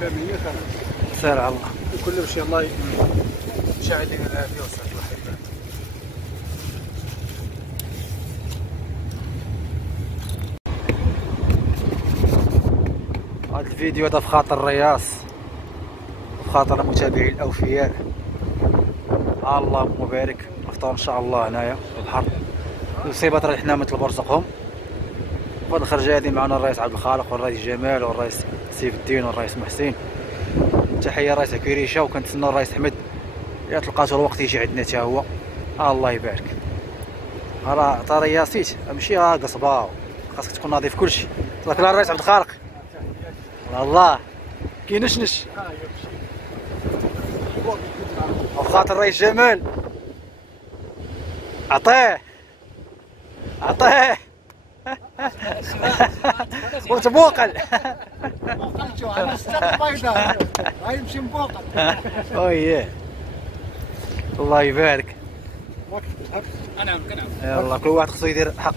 كاملين سير على الله كل شيء. الله يساعدنا العافيه والصحه والحياه. هذا الفيديو هذا في خاطر الرياس وفي خاطر المتابعين الاوفياء. اللهم بارك. نفطر ان شاء الله هنايا في البحر. المصيبه راه حنا مثل برزقهم. وهاد الخرجه هذه معنا الرئيس عبد الخالق والرئيس جمال والرئيس سيف الدين والرئيس محسن. تحيه الرئيس كريشه، وكنتسنى الرئيس احمد الا تلقاتو الوقت يجي عندنا حتى هو. الله يبارك. راه تا رياسيت ماشي قصبه، خاصك تكون نظيف كلشي. تبارك الله الرئيس عبد الخالق. والله كينشنش وخاطر الرئيس جمال. عطيه وتبوقل. بوقلتو على الساق بيضاء غيمشي مبوقل. اوه الله يبارك. انا يلا كل واحد خصو يدير حق.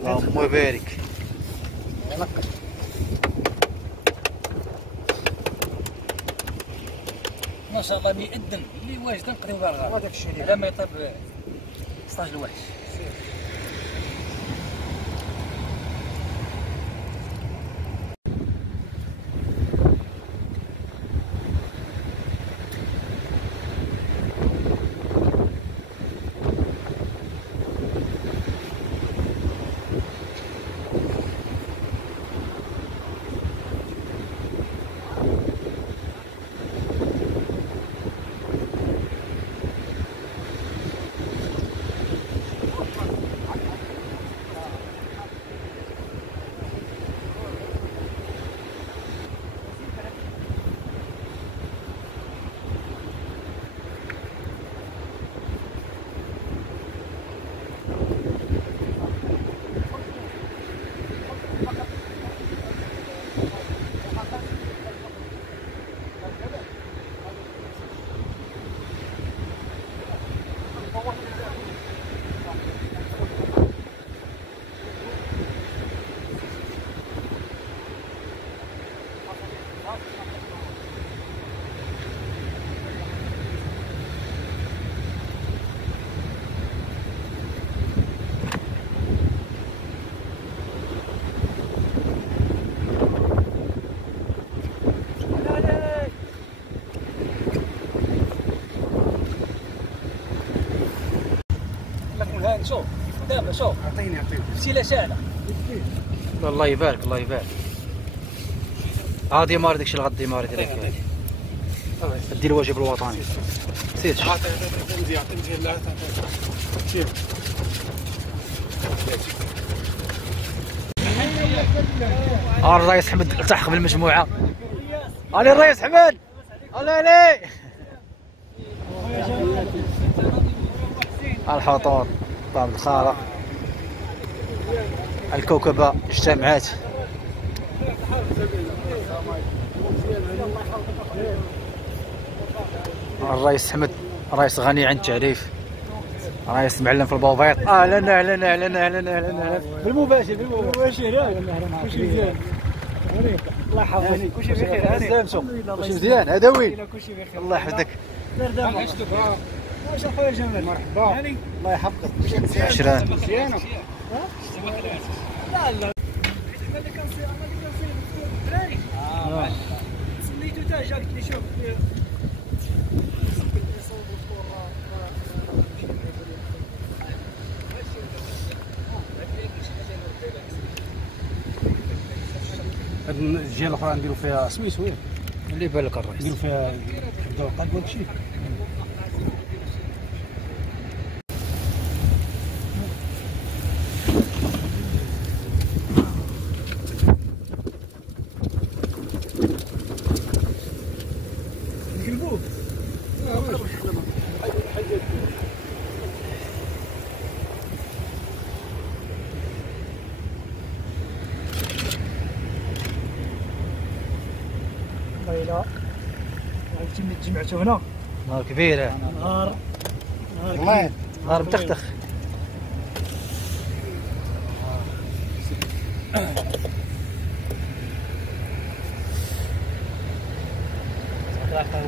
اللهم بارك. ما شاء الله بيأذن اللي واجد نقريو بها هذاك الشيء على ما يطيب سطاج الوحش. شوف دابا شوف عطيني فسيله شاعله. الله يبارك الله يبارك. هادي مار داكشي اللي غادي مار ديريكت. دير الواجب الوطني. سير مزيان لا شوف الرئيس حمد التحق بالمجموعه. علي الرئيس حمد. علي الحطور باب الخارق. الكوكبه اجتمعت. الرئيس حمد رئيس غني عن التعريف، رئيس معلم في البوفيط. اهلا اهلا اهلا اهلا اهلا بالمباشر كلشي مزيان. الله يحفظك. كلشي بخير. كلشي مزيان. هذا وين؟ الله يحفظك. واش اخويا جمال مرحبا. الله يحفظك. عشران مزيانه. لا لا اللي كنصير الدراري سميتو تا جا قلت لي شوف هاد الجهه الاخرى نديرو فيها سميتو اللي بالك الرئيس نديرو فيها نبداو نقادو هادشي. نقلبوه والله الا تجمعتوا هنا نهار كبير. نهار نهار متختخ.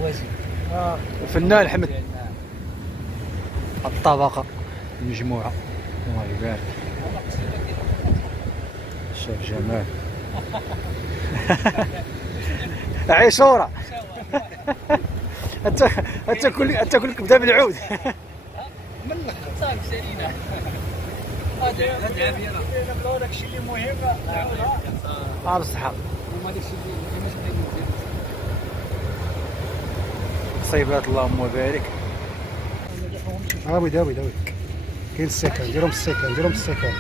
الواجب. الفنان حمد الطبقة المجموعة، الله يبارك. الشيخ جمال عيشورة. انت كلك بدا بالعود. من الاخر صافي سالينا هذا داكشي اللي مهم. بالصحة. هما داكشي اللي ماشي بغينا صيبات اللهم بارك. داوي كاين السكن، ديرهم السكن.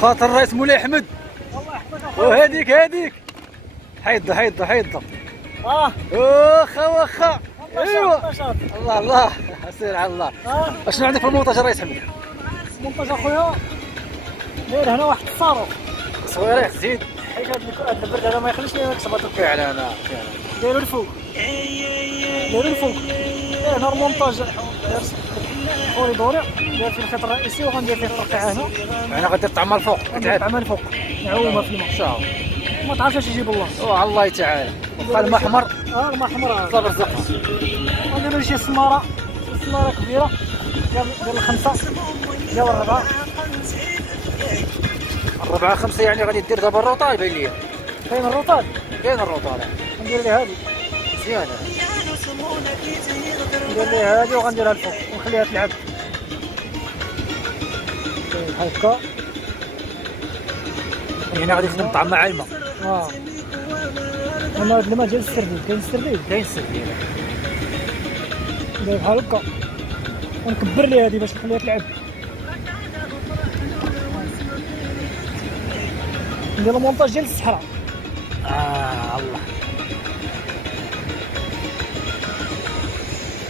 خاطر الرئيس مولاي احمد. وهذيك حيد واخا ايوا الله سير على الله. اشنو عندك في المونتاج الرئيس حمد؟ المونتاج اخويا داير هنا واحد الصاروخ صويريخ زيد، حيت هاد البرد هذا ما يخليش لي نكسب هاد الطيب. فعلا دايرو الفوق هنا المونتاج كوريدوري داير فيه الخيط الرئيسي وغندير فيه الترقيع هنا. انا غادي طعمها الفوق تعمل الفوق نعومها في الماء ان شاء الله. ما تعرفش اش يجيب الله. الله تعالى. بقى الماء احمر. الماء احمر صافي الزقه. ونديرو شي سماره كبيره ديال 5 ديال 4. 4 5 يعني غادي دير دابا الروطه يبان ليا. كاين الروطال ندير ليه هادي مزيانه. ندير ليه هادي وغنديرها الفوق ونخليها تلعب بحال هكا. هنا غادي نخدم طعم مع الماء. اما هاد الماء ديال السردين كاين السردين داير بحال هكا ونكبر ليه هادي باش نخليها تلعب. ندير المونتاج ديال الصحراء. الله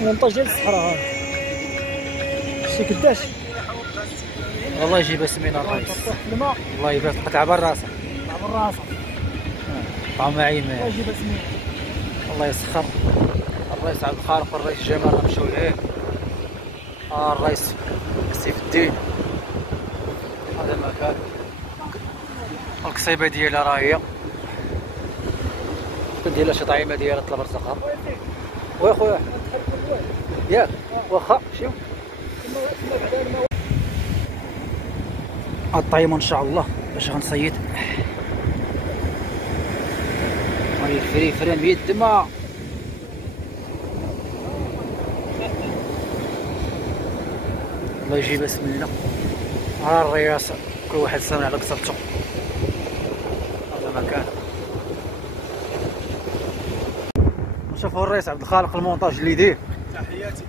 المونتاج ديال الصحراء شتي كداش. والله يجيبها سمينه الرئيس. الماء الله يبارك لك عبر راسك. طعمها عيمان. الله يجيبها سمينه. الله يسخر. الرئيس عبد الخالق والرئيس جمال مشاو لهيه. الرئيس سيف الدين. هذا المكان. القصيبه ديالها راه هي كندير لها شي طعيمه ديالها طلب رزقها. ويا خويا ياك واخا شوف الطعيمه ان شاء الله باش غنصيد. هاي الفريفران بيد ما الله يجيب اسمنا. ها الرئاسه كل واحد سامع على قصبته. هذا مكان. شوفوا الرئيس عبد الخالق المونتاج اللي يدير. تحياتي.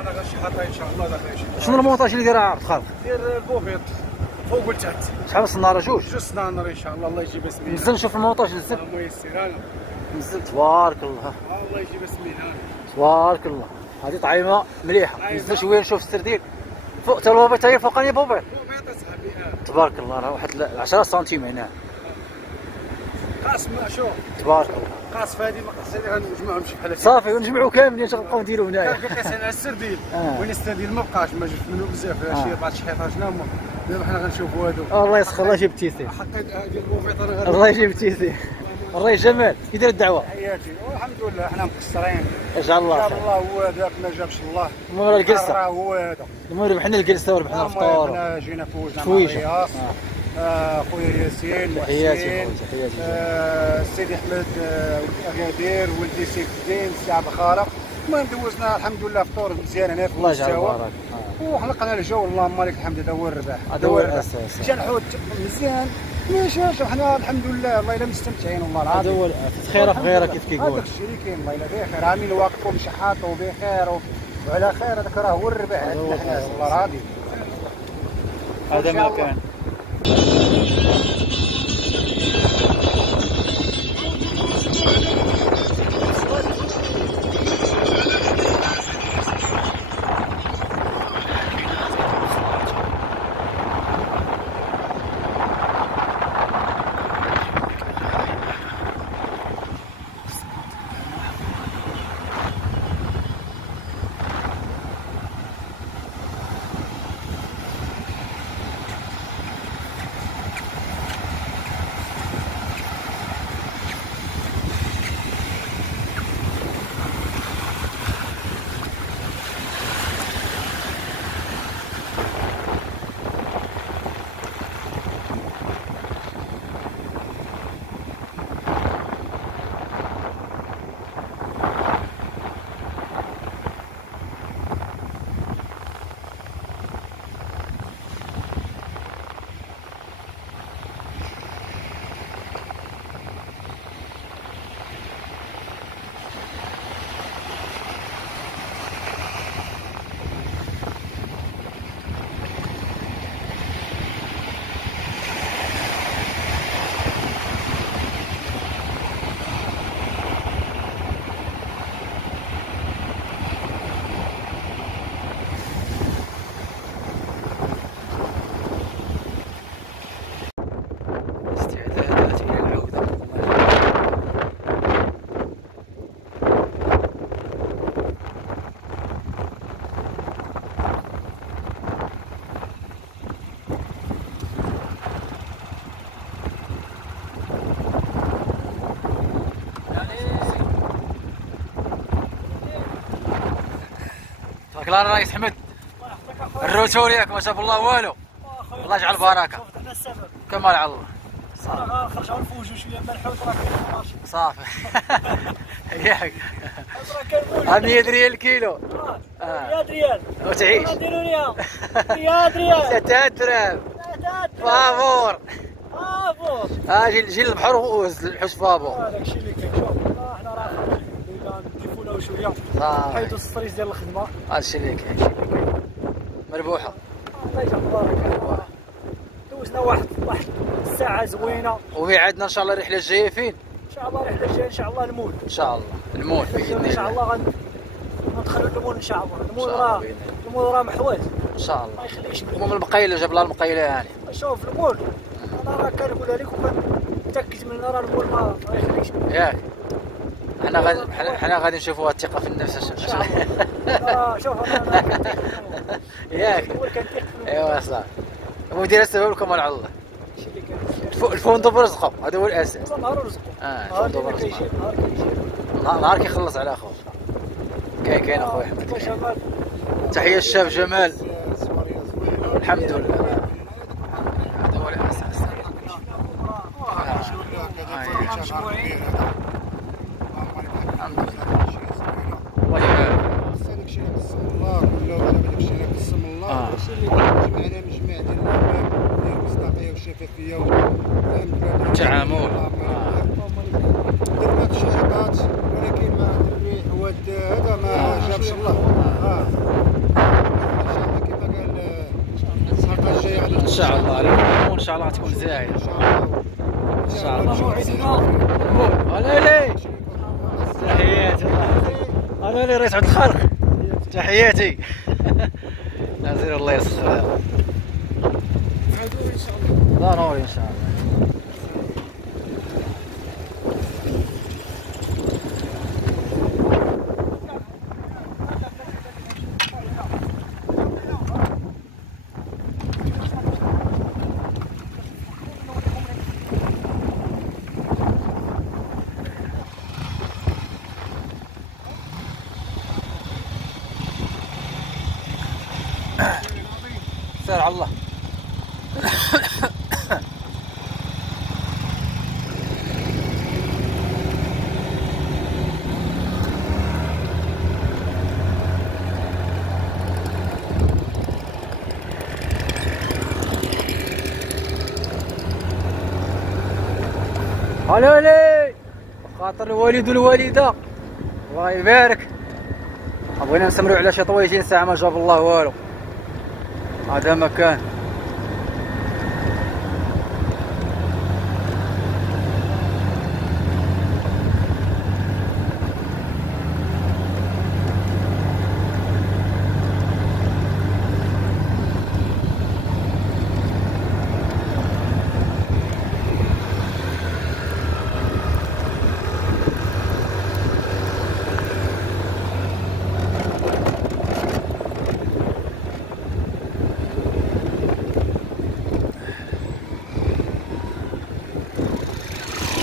انا غنمشي حاطها ان شاء الله داخل شنو المونتاج اللي داير عبد الخالق؟ دير البوفيط فوق وتحت. شحال الصناره؟ جوج صنانر ان شاء الله. الله يجيب اسمي. نزل نشوف المونتاج. نزل الله يسر. نزل تبارك الله. الله يجيب اسمي. تبارك الله. هذه طعيمه مليحه. نزل شويه نشوف السردين فوق حتى البوبيط. هي فوقاني بوبيط. تبارك الله. راه واحد 10 سنتيم هنا. قاس شوف تبارك الله. قاس في هذه ما قاس هذه غنجمعهم شي بحال هكا صافي ونجمعوا كاملين تنبقاو نديروا هنايا. كنقيس على السردين. وين السردين ما بقاش ما جبت منه بزاف. شي 4 شحيطات شنو هما. دابا حنا غنشوفوا هادو. الله يسخر. الله يجيب التيسير. حقيت ديال البوفيط انا الله يجيب التيسير. الرئيس جمال كي داير الدعوه؟ حياتي والحمد لله حنا مقصرين. يجعل الله جاب خير. الله هو هذاك ما جابش الله. المهم الجلسه. راه هو هذا. المهم ربحنا الجلسه وربحنا الفطور. حنا جينا فوجنا فويجه. خويا ياسين تحياتي محسن، تحياتي. السيد احمد اكادير، ولدي سيف الدين، السي عبد الخالق. المهم دوزنا الحمد لله فطور مزيان هنا في الله يجعل المستوى بارك. وخلقنا الجو، اللهم لك الحمد. هذا هو الرباح، هذا هو الاساس. جا الحوت مزيان ماشي، حنا الحمد لله والله الا مستمتعين والله هذا العظيم. هو خير في غيره كيف كيقول. هذاك الشيء اللي كاين، والله الا بخير، عاملين واقفوا مشحاطوا بخير وعلى خير. هذاك راه هو الرباح عندنا حنا والله العظيم. هذا ما كان. تبارك الله الرئيس حمد. الروتور ياك ما شاف الله والو. الله يجعل بركه. حنا السبب. كمال على الله. غنخرجوا نفوجوا شويه من الحوت راه كاين ماشي. صافي. ياك. راه 100 ريال الكيلو. ريال ريال. وتعيش. نديروا ليها. ريال. 3 دراهم. فابور. جي للبحر وهز الحوت فابور. هذاك الشيء اللي كاين. شوف حنا راه نكيفوا له شويه. حيدوا الستريس ديال الخدمه. هذا الشيء اللي كاين. مربوحه. الله يجعل بارك. دوزنا واحد الساعه زوينه. وميعادنا ان شاء الله الرحله الجايه فين؟ ان شاء الله الرحله الجايه ان شاء الله المول. ان شاء الله المول باذن الله. ان شاء الله غندخلوا المول ان شاء الله. المول راه محواج. ان شاء الله. ما يخليكش المهم المقيله جاب لها المقيله يعني. شوف المول انا راه كنقولها لك وكنتاكد من راه المول ما يخليكش. ياك حنا غادي نشوفوا الثقه في النفس. شوف انا كنتيق. ياك ايوا صافي. المدير السبب لكم على الله. الفندق برزقه هذا هو الاساس. نهار رزقه. الفندق برزقه. نهار كيخلص على اخوه. كاين اخويا احمد. تحيه الشاب جمال. الحمد لله. هذا هو الاساس. الحمد لله. الله يبارك. هذاك الشيء اللي قسم الله كله، هذاك الشيء اللي قسم الله. الشيء اللي جمعنا مجمع ديال المصداقيه والشفافيه والتعامل. درنا الشركات ولكن ما الريح والد هذا ما جابش الله. كما قال الحلقه الجايه غادي ان شاء الله ان شاء الله غتكون زاهيه. ان شاء الله موعدنا لي تحياتي. انا لي رئيس عبد الخالق تحياتي. نازل الله يسخر. نعاودوا ان شاء الله. ضروري ان شاء الله. سير على الله. علي خاطر الوالد والوالده الله يبارك. بغينا نسمروا على شي طويجين ساعه ما جاب الله والو. هذا مكان